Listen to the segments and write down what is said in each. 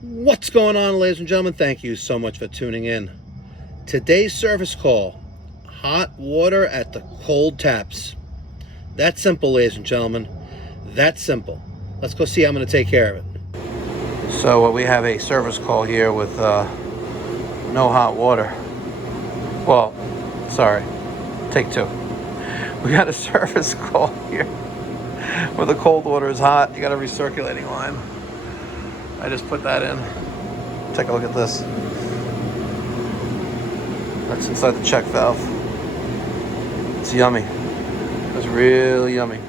What's going on, ladies and gentlemen? Thank you so much for tuning in. Today's service call: hot water at the cold taps. That simple, ladies and gentlemen. That simple. Let's go see how I'm going to take care of it. So we have a service call here with no hot water. Well, sorry. Take two. We got a service call here where the cold water is hot. You got a recirculating line. I just put that in. Take a look at this. That's inside the check valve. It's yummy. It's really yummy.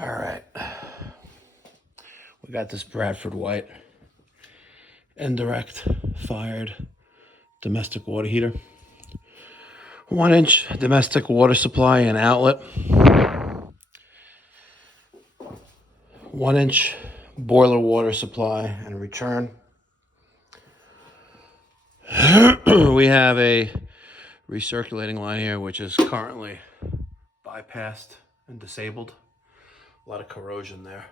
All right, we got this Bradford White indirect fired domestic water heater. 1 inch domestic water supply and outlet. 1 inch boiler water supply and return. We have a recirculating line here, which is currently bypassed and disabled. A lot of corrosion there.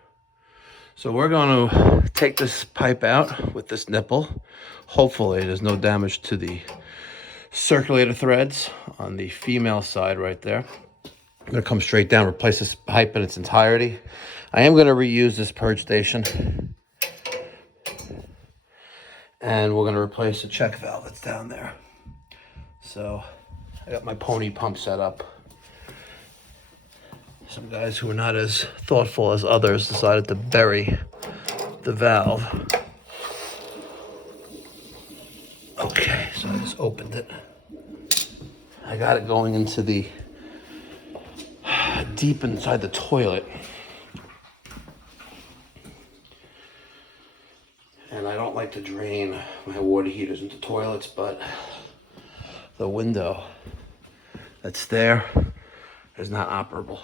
So we're going to take this pipe out with this nipple. Hopefully there's no damage to the circulator threads on the female side right there. I'm going to come straight down, replace this pipe in its entirety. I am going to reuse this purge station. And we're going to replace the check valve that's down there. So I got my pony pump set up. Some guys who are not as thoughtful as others decided to bury the valve. Okay, so I just opened it. I got it going into the deep inside the toilet. And I don't like to drain my water heaters into toilets, but the window that's there is not operable.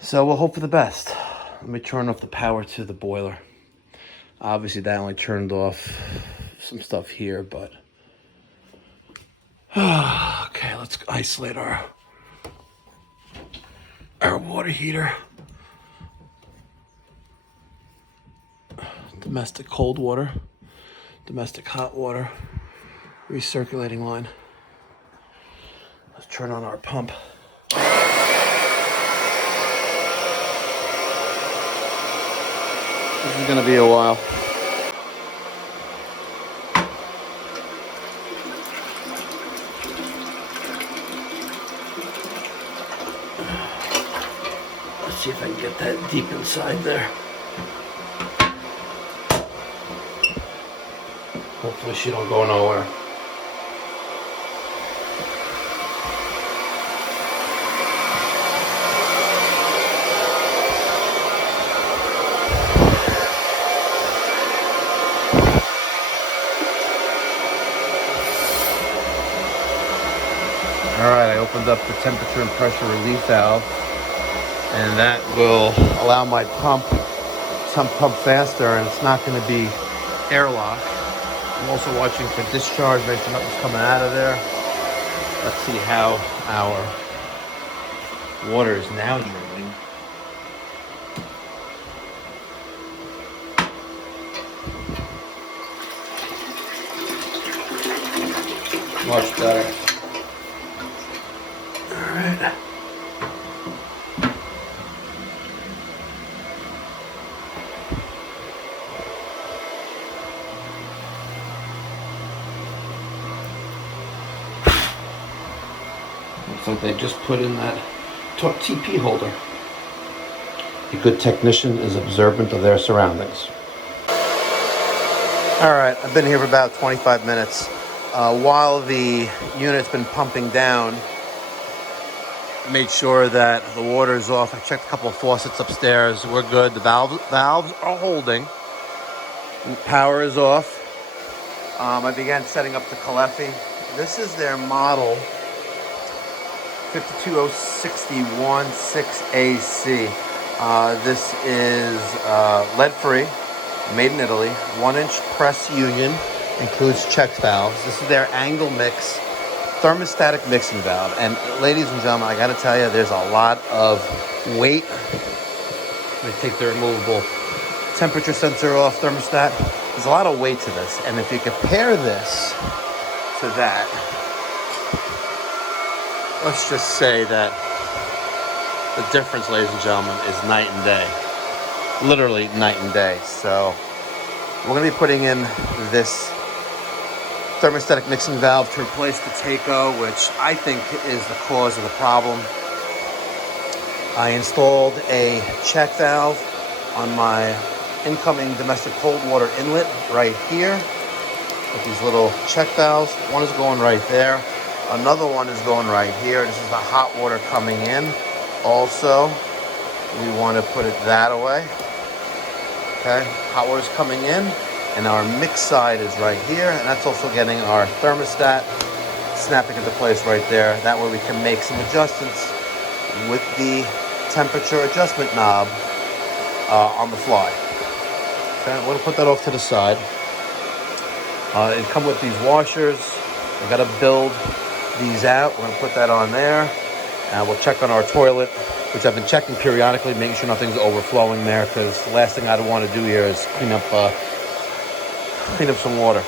So we'll hope for the best. Let me turn off the power to the boiler. Obviously that only turned off some stuff here, but okay, let's isolate our water heater. Domestic cold water, domestic hot water, recirculating line. Let's turn on our pump. This is gonna be a while. Let's see if I can get that deep inside there. Hopefully she don't go nowhere. All right, I opened up the temperature and pressure relief valve, and that will allow my pump to pump faster, and it's not going to be airlock. I'm also watching for discharge, make sure nothing's coming out of there. Let's see how our water is now draining. Much better. All right. Looks like they just put in that TP holder. A good technician is observant of their surroundings. All right, I've been here for about 25 minutes. while the unit's been pumping down, made sure that the water is off. I checked a couple of faucets upstairs. We're good. The valves are holding. Power is off. I began setting up the Calefi. This is their model 52061 6AC. This is lead-free, made in Italy, 1-inch press union, includes check valves. This is their angle mix thermostatic mixing valve. And ladies and gentlemen, I gotta tell you, there's a lot of weight. Let me take the removable temperature sensor off thermostat. There's a lot of weight to this. And if you compare this to that, let's just say that the difference, ladies and gentlemen, is night and day. Literally night and day. So we're gonna be putting in this thermostatic mixing valve to replace the Taco, which I think is the cause of the problem. I installed a check valve on my incoming domestic cold water inlet right here with these little check valves. One is going right there. Another one is going right here. This is the hot water coming in. Also, we want to put it that way. Okay, hot water's coming in, and our mix side is right here, and that's also getting our thermostat snapping into place right there. That way we can make some adjustments with the temperature adjustment knob on the fly. Okay, we're gonna put that off to the side. It come with these washers. We've got to build these out. We're gonna put that on there. We'll check on our toilet, which I've been checking periodically, making sure nothing's overflowing there, because the last thing I'd want to do here is clean up some water.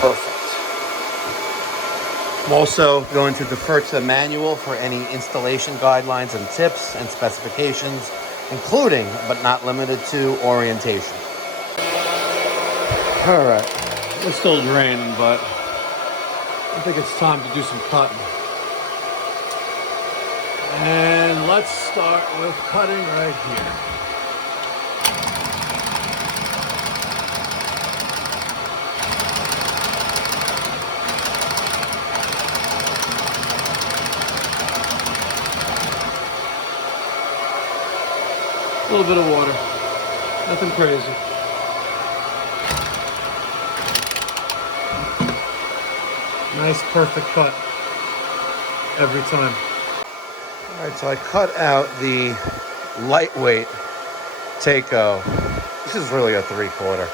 Perfect. I'm also going to defer to the manual for any installation guidelines and tips and specifications, including, but not limited to, orientation. All right. It's still draining, but I think it's time to do some cutting. And let's start with cutting right here. A little bit of water, nothing crazy. Nice, perfect cut every time. All right, so I cut out the lightweight Taco. This is really a 3/4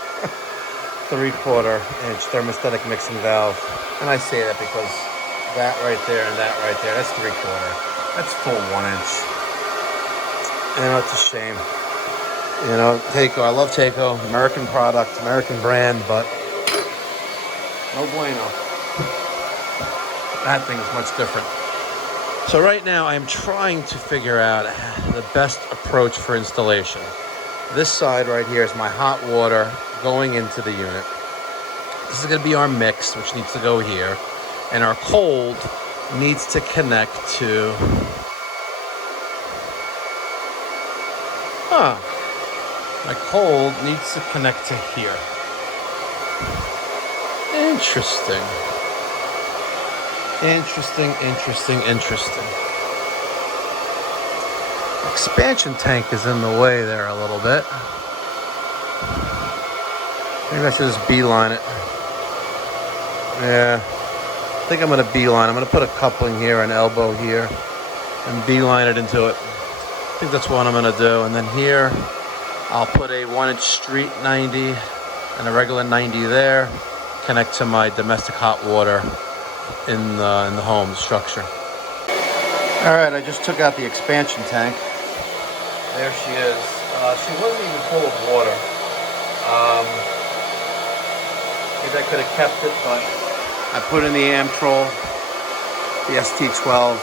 inch thermostatic mixing valve. And I say that because that right there and that right there, that's 3/4. That's full 1 inch. You know, it's a shame. You know, Taco, I love Taco, American product, American brand, but no bueno. That thing is much different. So right now I'm trying to figure out the best approach for installation. This side right here is my hot water going into the unit. This is going to be our mix, which needs to go here. And our cold needs to connect to... My cold needs to connect to here. Interesting. Interesting. Expansion tank is in the way there a little bit. Maybe I should just beeline it. Yeah, I think I'm going to beeline. I'm going to put a coupling here, an elbow here, and beeline it into it. I think that's what I'm going to do. And then here, I'll put a 1 inch street 90 and a regular 90 there. Connect to my domestic hot water in the home structure. All right, I just took out the expansion tank. There she is. She wasn't even full of water. Maybe I could have kept it, but I put in the Amtrol, the ST12.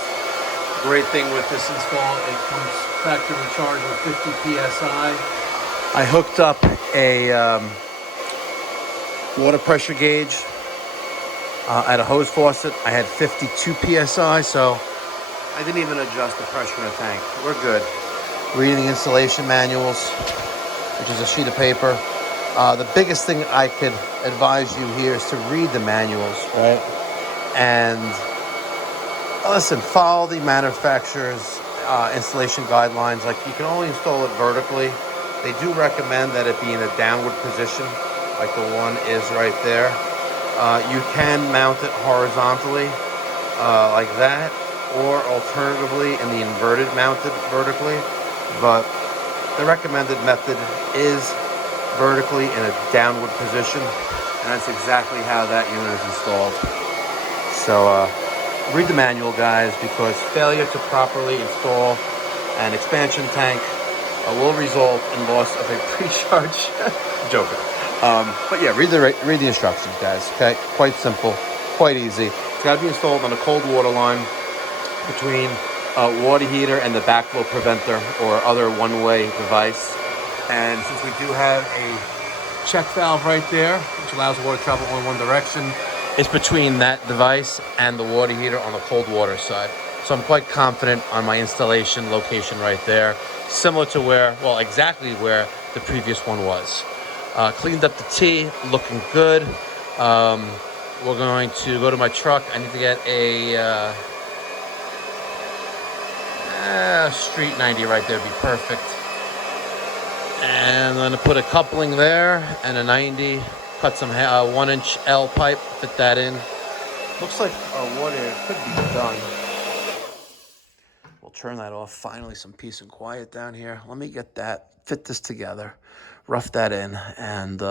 Great thing with this install, it comes factory recharged with 50 PSI. I hooked up a water pressure gauge I had a hose faucet. I had 52 PSI, so I didn't even adjust the pressure in the tank. We're good. Reading installation manuals, which is a sheet of paper. The biggest thing I could advise you here is to read the manuals, right? And listen, follow the manufacturer's installation guidelines. Like, you can only install it vertically. They do recommend that it be in a downward position, like the one is right there. You can mount it horizontally, like that, or alternatively in the inverted mounted vertically. But the recommended method is vertically in a downward position, and that's exactly how that unit is installed. So read the manual, guys, because failure to properly install an expansion tank will result in loss of a pre-charge. Joking. But yeah, read the instructions, guys. Okay, quite simple, quite easy. It's got to be installed on a cold water line between water heater and the backflow preventer or other one-way device. And since we do have a check valve right there, which allows water to travel only one direction, it's between that device and the water heater on the cold water side. So I'm quite confident on my installation location right there, similar to exactly where the previous one was. Cleaned up the T, looking good. We're going to go to my truck. I need to get a street 90 right there, be perfect. And I'm going to put a coupling there and a 90. Cut some 1-inch L pipe, fit that in. Looks like our water could be done. We'll turn that off. Finally, some peace and quiet down here. Let me get that, fit this together, rough that in, and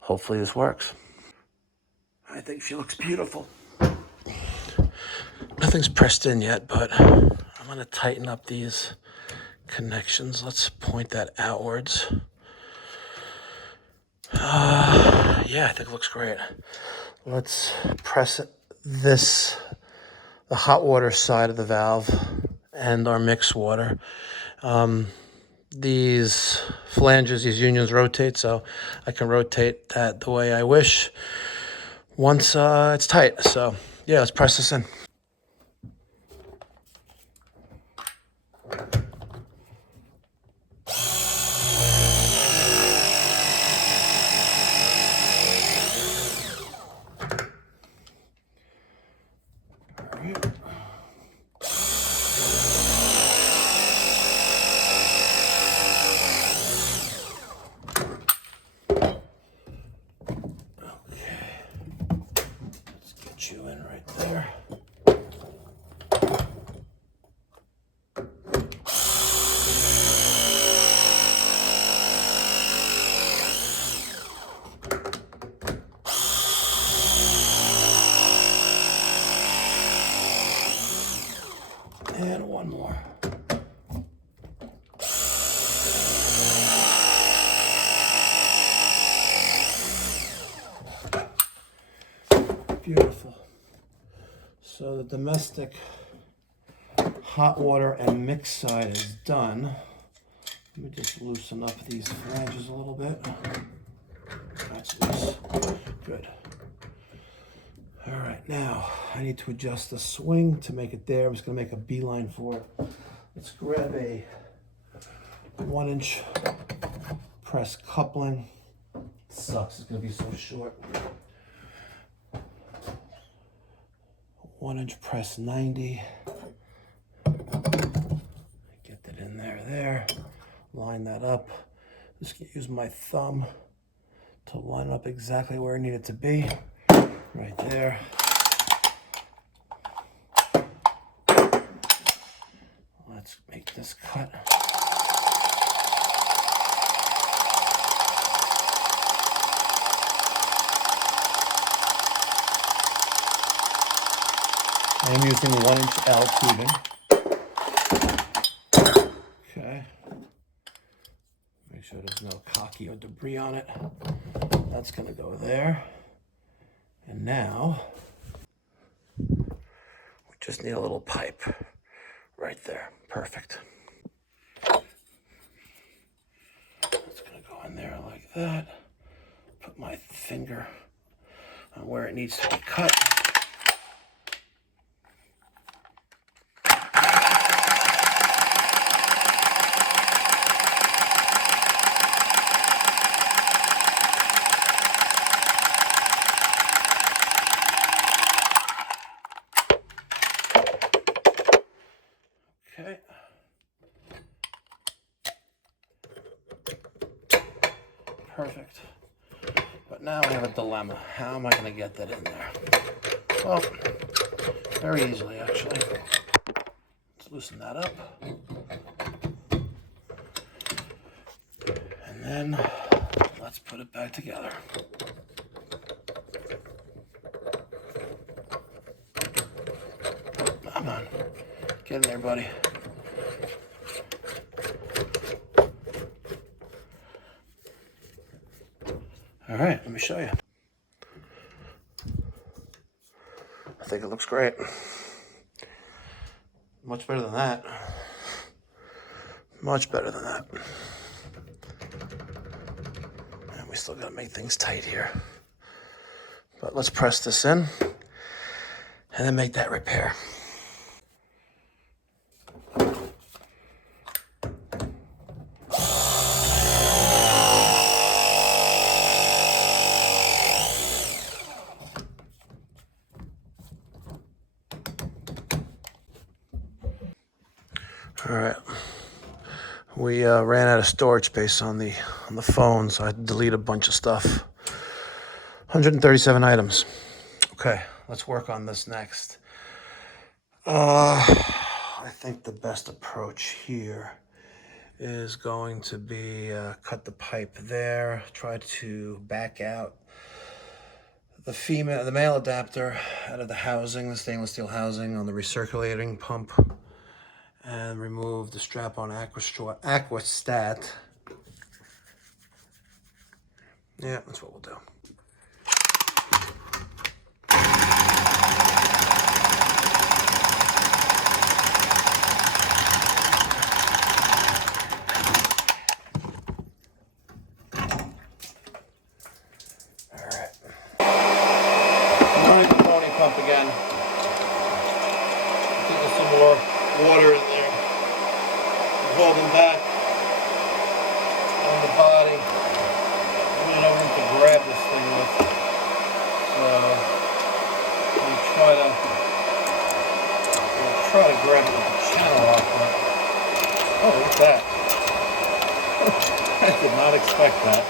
hopefully this works. I think she looks beautiful. Nothing's pressed in yet, but I'm going to tighten up these connections. Let's point that outwards. Yeah, I think it looks great. Let's press the hot water side of the valve and our mixed water. These flanges, these unions rotate, so I can rotate that the way I wish once it's tight. So yeah, let's press this in. You in right there. And one more. Beautiful. So the domestic hot water and mix side is done. Let me just loosen up these flanges a little bit. That's loose. Good. All right, now I need to adjust the swing to make it there. I'm just going to make a beeline for it. Let's grab a 1-inch press coupling. It sucks, it's going to be so short. 1-inch press 90. Get that in there. Line that up. Just use my thumb to line up exactly where I need it to be. Right there. Let's make this cut. I am using 1-inch L tubing. Okay. Make sure there's no caulk or debris on it. That's going to go there. And now we just need a little pipe right there. Perfect. It's going to go in there like that. Put my finger on where it needs to be cut. Okay. Perfect. But now I have a dilemma. How am I going to get that in there? Well, very easily, actually. Let's loosen that up. And then let's put it back together. Come on. Get in there, buddy. All right, let me show you. I think it looks great. Much better than that. Much better than that. And we still gotta make things tight here. But let's press this in and then make that repair. All right, we ran out of storage space on the phone, so I had to delete a bunch of stuff. 137 items. Okay, let's work on this next. I think the best approach here is going to be cut the pipe there, try to back out the male adapter out of the housing, the stainless steel housing on the recirculating pump, and remove the strap-on aquastat. Yeah, that's what we'll do. All right. Running the pony pump again. I think there's some more water in there. Holding back on the body. Really no room to grab this thing with. So I'm try to grab it with the channel off. Oh, look at that. I did not expect that.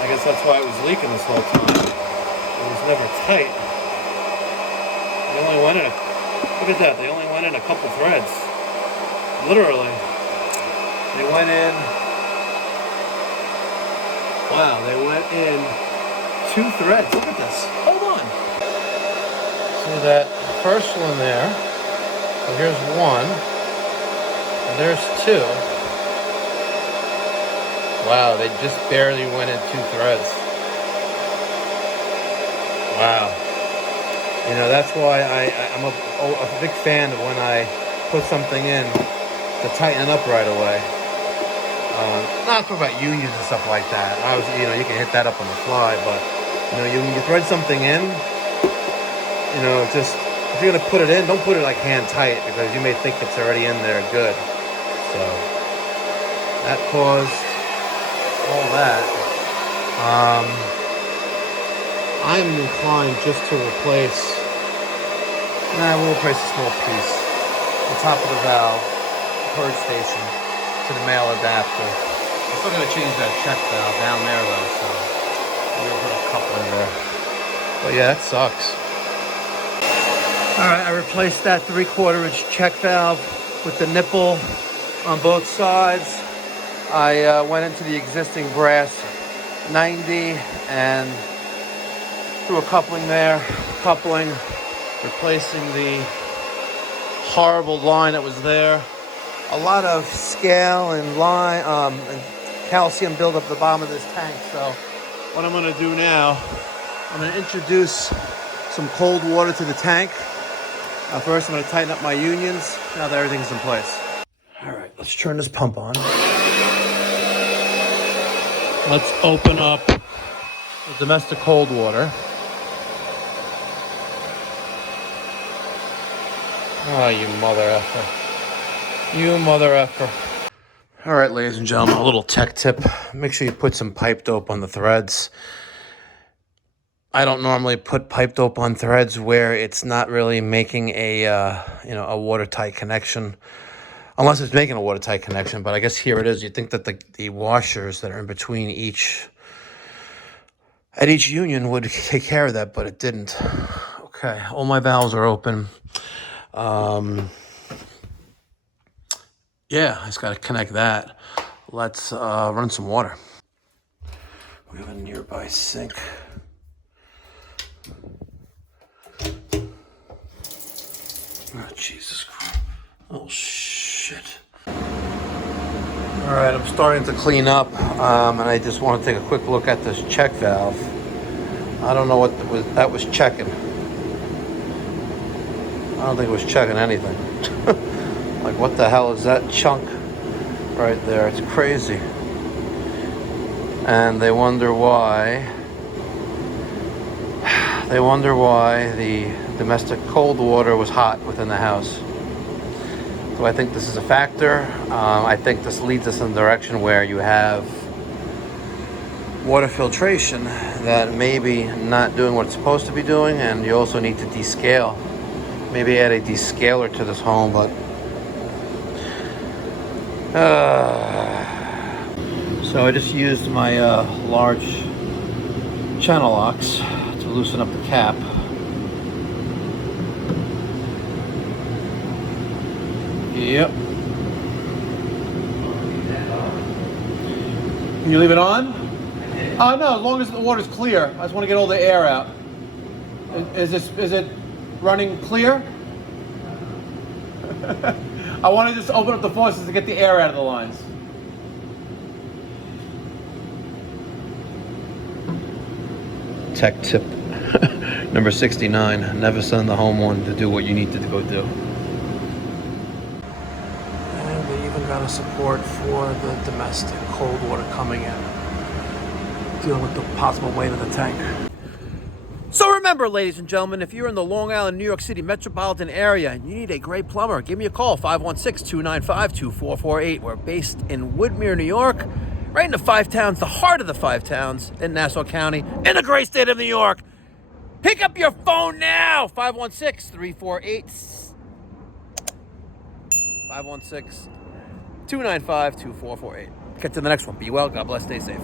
I guess that's why it was leaking this whole time. It was never tight. They only went in look at that, they only went in a couple threads. Literally. They went in, wow, they went in 2 threads. Look at this. Hold on. See that first one there? So here's 1, and there's 2. Wow, they just barely went in 2 threads. Wow. You know, that's why I'm a big fan of when I put something in to tighten it up right away. Not talking about unions and stuff like that. Obviously, you know, you can hit that up on the fly, but you know, when you thread something in, you know, just if you're gonna put it in, don't put it like hand tight because you may think it's already in there good. So that caused all that. I'm inclined just to replace. We'll replace a small piece on top of the valve, the purge station, to the male adapter. I'm still going to change that check valve down there though, so I'm going to put a couple in there. But yeah, that sucks. Alright, I replaced that 3/4 inch check valve with the nipple on both sides. I went into the existing brass 90 and threw a coupling there, replacing the horrible line that was there. A lot of scale and line and calcium buildup at the bottom of this tank. So what I'm going to do now, I'm going to introduce some cold water to the tank. First, I'm going to tighten up my unions now that everything's in place. All right, let's turn this pump on. Let's open up the domestic cold water. Oh, you mother effer. You mother effer. All right, ladies and gentlemen, a little tech tip. Make sure you put some pipe dope on the threads. I don't normally put pipe dope on threads where it's not really making a a watertight connection, unless it's making a watertight connection. But I guess here it is. You think that the washers that are in between each union would take care of that, but it didn't. Okay, all my valves are open. Yeah, I just got to connect that. Let's run some water. We have a nearby sink. Oh, Jesus Christ. Oh, shit. All right, I'm starting to clean up, and I just want to take a quick look at this check valve. I don't know what that was checking. I don't think it was checking anything. Like, what the hell is that chunk right there? It's crazy. And they wonder why the domestic cold water was hot within the house. So I think this is a factor. I think this leads us in a direction where you have water filtration that maybe not doing what it's supposed to be doing, and you also need to descale. Maybe add a descaler to this home, but so I just used my large channel locks to loosen up the cap. Yep. Can you leave it on? Oh no, as long as the water's clear. I just want to get all the air out. Is it running clear? I want to just open up the faucets to get the air out of the lines. Tech tip number 69. Never send the home one to do what you need to go do. And they even got a support for the domestic cold water coming in, dealing with the possible weight of the tank. So remember, ladies and gentlemen, if you're in the Long Island, New York City metropolitan area and you need a great plumber, give me a call, 516-295-2448. We're based in Woodmere, New York, right in the Five Towns, the heart of the Five Towns in Nassau County, in the great state of New York. Pick up your phone now, 516-348. 516-295-2448. Get to the next one. Be well. God bless. Stay safe.